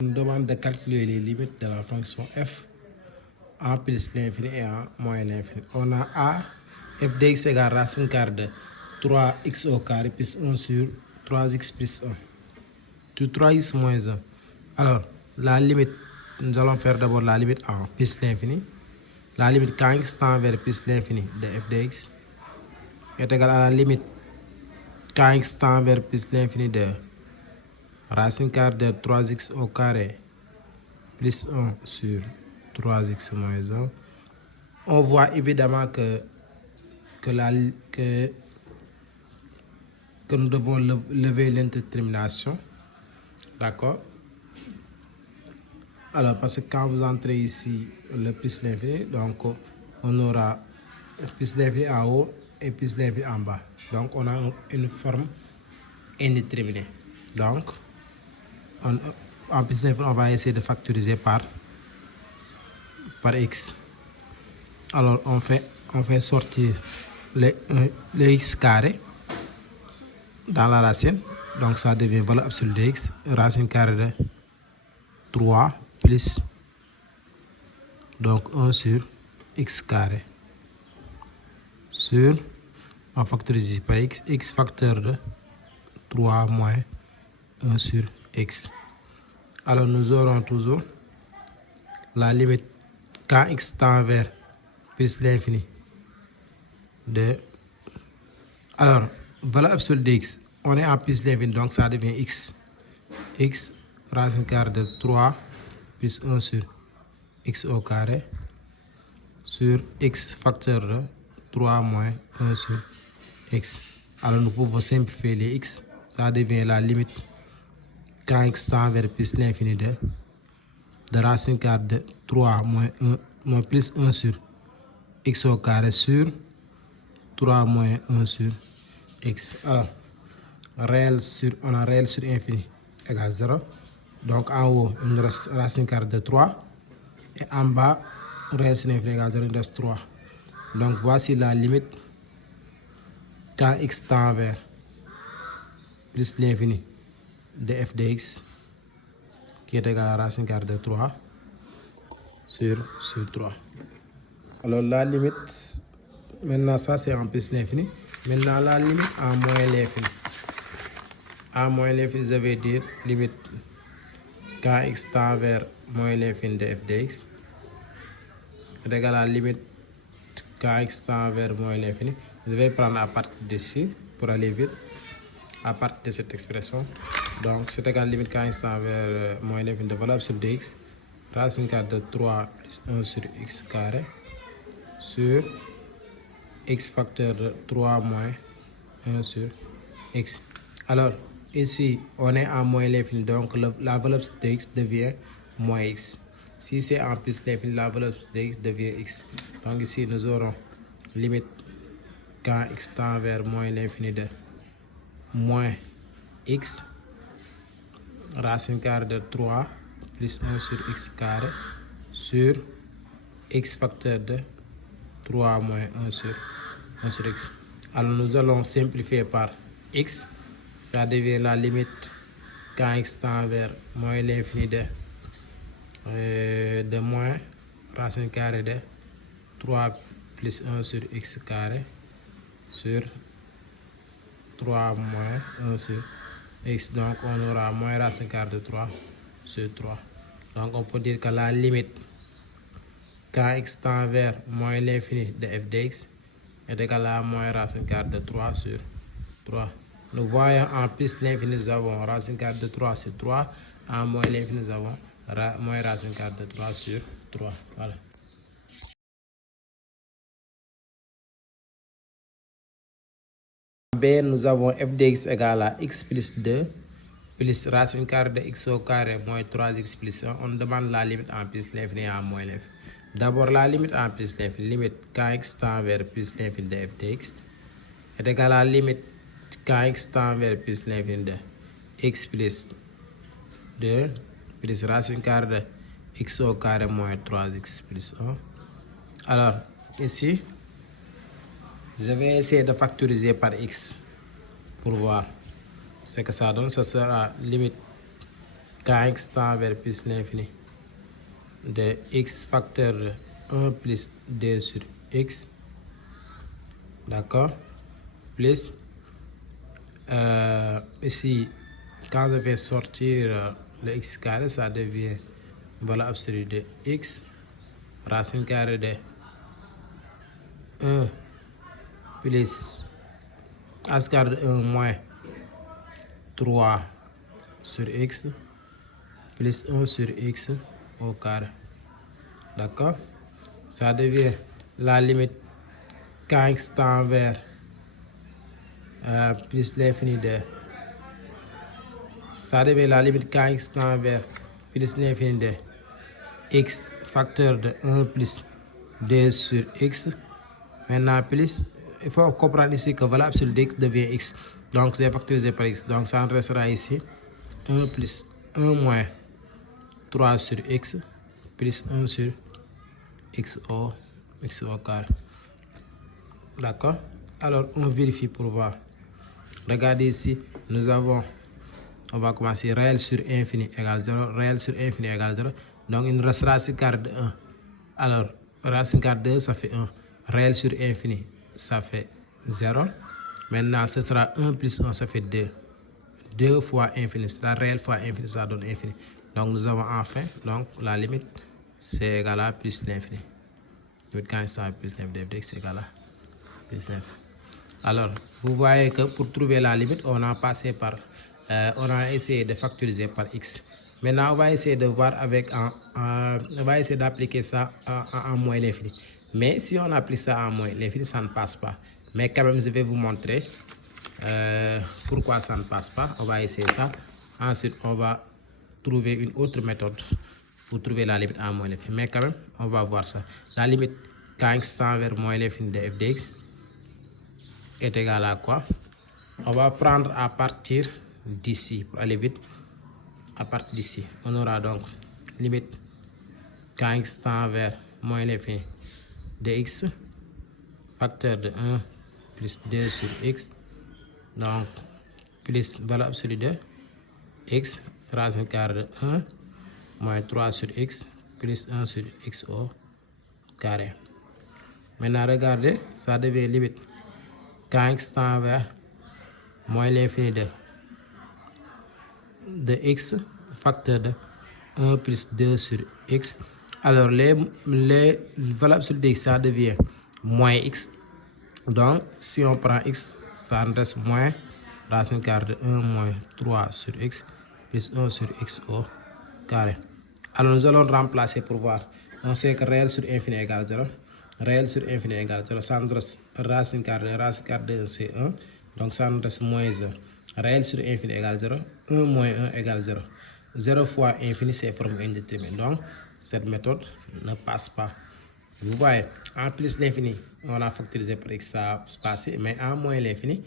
On nous demande de calculer les limites de la fonction f en plus l'infini et en moins l'infini. On a a f de x égale racine carrée de 3x au carré plus 1 sur 3x plus 1 sur 3x moins 1. Alors, la limite, nous allons faire d'abord la limite en plus l'infini. La limite quand x tend vers plus l'infini de f de x est égale à la limite quand x tend vers plus l'infini de racine carrée de 3x au carré plus 1 sur 3x moins 1. On voit évidemment que nous devons lever l'indétermination. D'accord? Alors, parce que quand vous entrez ici le plus l'infini, donc on aura plus l'infini en haut et plus l'infini en bas. Donc, on a une forme indéterminée. Donc, en plus l'infini, on va essayer de factoriser par x. Alors, on fait sortir le x carré dans la racine. Donc, ça devient valeur absolue de x, racine carrée de 3 plus donc 1 sur x carré sur, on factorise par x facteur de 3 moins 1 sur x. Alors, nous aurons toujours la limite quand x tend vers plus l'infini de... Alors, valeur absolue de x, on est en plus l'infini, donc ça devient x racine carrée de 3 plus 1 sur x au carré sur x facteur de 3 moins 1 sur x. Alors, nous pouvons simplifier les x, ça devient la limite quand x tend vers plus l'infini de racine carrée de 3 moins plus 1 sur x au carré sur 3 moins 1 sur x. Alors, on a réel sur infini égale 0. Donc, en haut, il nous reste racine carrée de 3. Et en bas, réel sur infini égale 0, il nous reste 3. Donc, voici la limite quand x tend vers plus l'infini de f de x qui est égal à racine carrée de 3 sur 3. Alors, la limite, maintenant, ça c'est en plus l'infini. Maintenant, la limite en moins l'infini. En moins l'infini, ça veut dire limite quand x tend vers moins l'infini de f de x est égal à la limite quand x tend vers moins l'infini. Je vais prendre à partir d'ici pour aller vite. À partir de cette expression. Donc, c'est égal à la limite quand x tend vers moins l'infini de valeur absolue de x racine carrée de 3 plus 1 sur x carré sur x facteur de 3 moins 1 sur x. Alors, ici, on est en moins l'infini, donc la valeur absolue de x devient moins x. Si c'est en plus l'infini, la valeur absolue de x devient x. Donc ici, nous aurons limite quand x tend vers moins l'infini de moins x racine carrée de 3 plus 1 sur x carré sur x facteur de 3 moins 1 sur x. Alors, nous allons simplifier par x. Ça devient la limite quand x tend vers moins l'infini de moins racine carrée de 3 plus 1 sur x carré sur 3 moins 1 sur x. Donc, on aura moins racine carrée de 3 sur 3. Donc, on peut dire que la limite quand x tend vers moins l'infini de f de x est égal à moins racine carrée de 3 sur 3. Nous voyons en plus l'infini, nous avons racine carrée de 3 sur 3. En moins l'infini, nous avons moins racine carrée de 3 sur 3. Voilà. B, nous avons f de x égale à x plus 2 plus racine carrée de x au carré moins 3x plus 1. On demande la limite en plus l'infini et en moins l'infini. D'abord, la limite en plus l'infini, limite quand x tend vers plus l'infini de f de x est égale à la limite quand x tend vers plus l'infini de x plus 2 plus racine carrée de x au carré moins 3x plus 1. Alors, ici, je vais essayer de factoriser par x pour voir ce que ça donne. Ce sera limite kx tend vers plus l'infini de x facteur de 1 plus 2 sur x, d'accord, plus ici quand je vais sortir le x carré, ça devient valeur absolue de x racine carrée de 1 plus as carré de 1 moins 3 sur x plus 1 sur x au carré, d'accord. Ça devient la limite kx tend vers plus l'infini de, ça devient la limite kx tend vers plus l'infini de x facteur de 1 plus 2 sur x. Maintenant plus, il faut comprendre ici que valeur absolue de x devient x, donc c'est factorisé par x, donc ça restera ici 1 plus 1 moins 3 sur x plus 1 sur x au carré, d'accord. Alors on vérifie pour voir. Regardez ici, nous avons, on va commencer réel sur infini égale 0, réel sur infini égale 0, donc il nous reste racine carrée de 1. Alors racine carrée de 2 ça fait 1, réel sur infini ça fait 0. Maintenant ce sera 1 plus 1 ça fait 2, 2 fois infini, c'est la réelle fois infini, ça donne infini. Donc nous avons enfin, donc la limite c'est égal à plus l'infini. Limite quand c'est plus l'infini de x c'est égal à plus l'infini. Alors vous voyez que pour trouver la limite on a passé par on a essayé de factoriser par x. Maintenant on va essayer de voir avec on va essayer d'appliquer ça en moins l'infini. Mais si on applique ça en moins l'infini, ça ne passe pas. Mais quand même je vais vous montrer pourquoi ça ne passe pas. On va essayer ça. Ensuite on va trouver une autre méthode pour trouver la limite en moins l'infini. Mais quand même on va voir ça. La limite kx tend vers moins l'infini de f de x est égal à quoi? On va prendre à partir d'ici pour aller vite. À partir d'ici on aura donc limite kx tend vers moins l'infini de x facteur de 1 plus 2 sur x, donc plus valeur absolue de x racine carrée de 1 moins 3 sur x plus 1 sur x au carré. Maintenant regardez, ça devient limite kx tend vers moins l'infini de x facteur de 1 plus 2 sur x. Alors les valeurs absolues de x ça devient moins x, donc si on prend x ça reste moins racine carrée de 1 moins 3 sur x plus 1 sur x au carré. Alors nous allons remplacer pour voir. On sait que réel sur infini égale 0, réel sur infini égale 0, ça nous reste racine carrée de 1 c'est 1, donc ça nous reste moins 1. Réel sur infini égale 0, 1 moins 1 égale 0. 0 fois infini c'est forme indéterminée, donc cette méthode ne passe pas. Vous voyez, en plus l'infini, on a factorisé par x, ça a passé, mais en moins l'infini,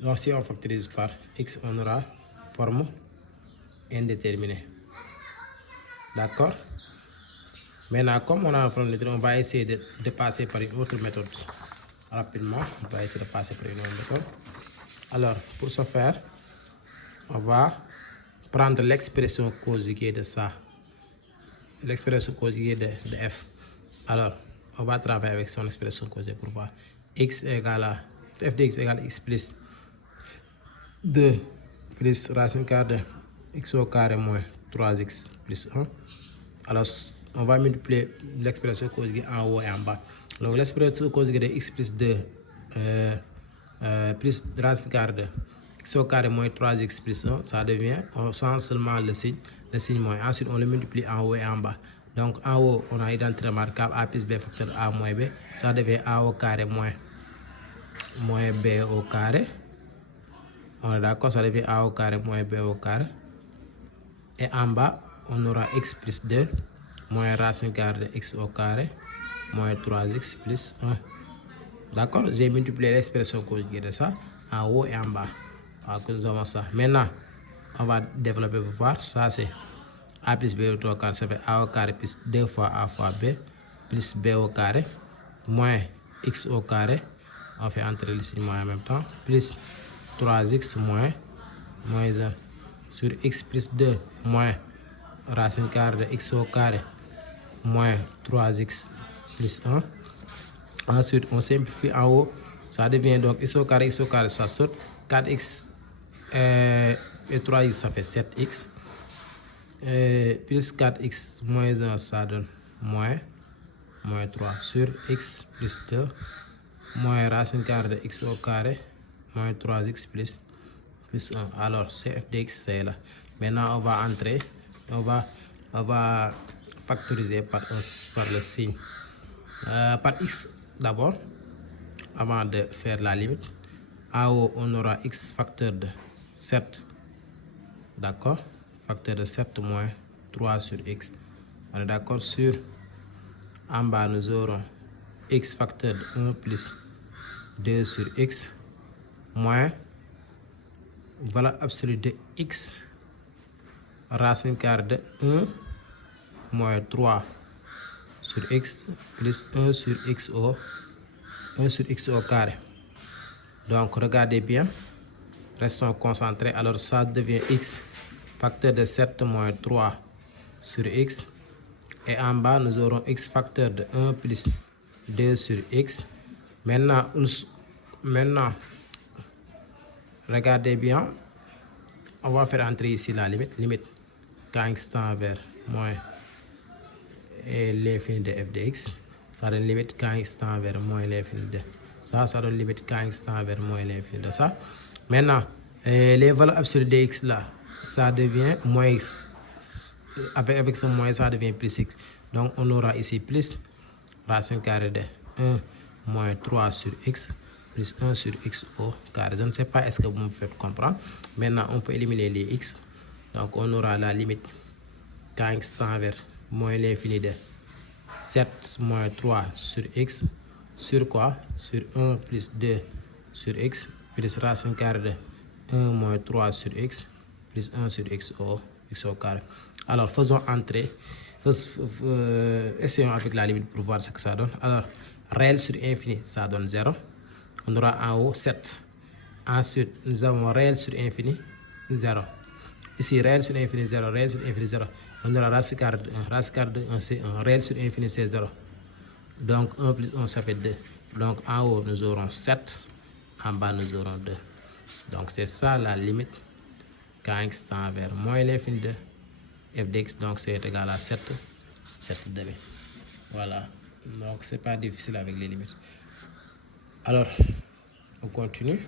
donc si on factorise par x, on aura forme indéterminée. D'accord? Maintenant, comme on a une forme indéterminée, on va essayer de passer par une autre méthode. Rapidement, on va essayer de passer par une autre méthode. Alors, pour ce faire, on va prendre l'expression conjuguée de ça, l'expression conjuguée de f. Alors, on va travailler avec son expression conjuguée pour voir x égale à f de x égale x plus 2 plus racine carrée de x au carré moins 3x plus 1. Alors, on va multiplier l'expression conjuguée en haut et en bas. Donc, l'expression conjuguée de x plus 2 plus racine carrée de x au carré moins 3x plus 1, ça devient, on change seulement le signe moins. Ensuite, on le multiplie en haut et en bas. Donc, en haut, on a identité remarquable a plus b facteur a moins b, ça devient a au carré moins b au carré. On est d'accord, ça devient a au carré moins b au carré. Et en bas, on aura x plus 2 moins racine carrée de x au carré moins 3x plus 1. D'accord, j'ai multiplié l'expression conjuguée de ça en haut et en bas. Alors que nous avons ça. Maintenant, on va développer pour voir. Ça, c'est a plus b au carré, ça fait a au carré plus 2 fois a fois b plus b au carré moins x au carré. On fait entrer le signe moins en même temps. Plus 3x moins 1 sur x plus 2 moins racine carrée de x au carré moins 3x plus 1. Ensuite, on simplifie en haut. Ça devient donc x au carré, ça saute. 4x et 3x, ça fait 7x. Plus 4x moins 1, ça donne moins 3 sur x plus 2 moins racine carrée de x au carré moins 3x plus 1. Alors, CF de x, c'est là. Maintenant, on va entrer, on va factoriser par le signe. Par x d'abord, avant de faire la limite. En haut, on aura x facteur de 7. D'accord? Facteur de 7 moins 3 sur x. On est d'accord? Sur en bas, nous aurons x facteur de 1 plus 2 sur x moins valeur absolue de x racine carrée de 1 moins 3 sur x plus 1 sur x au carré. Donc, regardez bien. Restons concentrés. Alors, ça devient x facteur de 7 moins 3 sur x. Et en bas, nous aurons x facteur de 1 plus 2 sur x. Maintenant, regardez bien. On va faire entrer ici la limite. Limite quand x tend vers moins l'infini de f de x. Ça donne limite quand x tend vers moins l'infini de ça. Ça donne limite quand x tend vers moins l'infini de ça. Maintenant, les valeurs absolues de x là, ça devient moins x. Avec ce moins, ça devient plus x. Donc, on aura ici plus racine carrée de 1 moins 3 sur x plus 1 sur x au carré. Je ne sais pas, est-ce que vous me faites comprendre. Maintenant, on peut éliminer les x. Donc, on aura la limite quand x tend vers moins l'infini de 7 moins 3 sur x. Sur quoi? Sur 1 plus 2 sur x plus racine carrée de 1 moins 3 sur x plus 1 sur x au carré. Alors, faisons entrer. Essayons avec la limite pour voir ce que ça donne. Alors, réel sur infini, ça donne 0. On aura en haut 7. Ensuite, nous avons réel sur infini, 0. Ici, réel sur infini, 0. Réel sur infini, 0. On aura racine carrée de 1. Racine carrée de 1, c'est 1. Réel sur infini, c'est 0. Donc, 1 plus 1, ça fait 2. Donc, en haut, nous aurons 7. En bas, nous aurons 2. Donc, c'est ça la limite quand x tend vers moins l'infini de f de x. Donc, c'est égal à 7 demi. Voilà. Donc, c'est pas difficile avec les limites. Alors, on continue.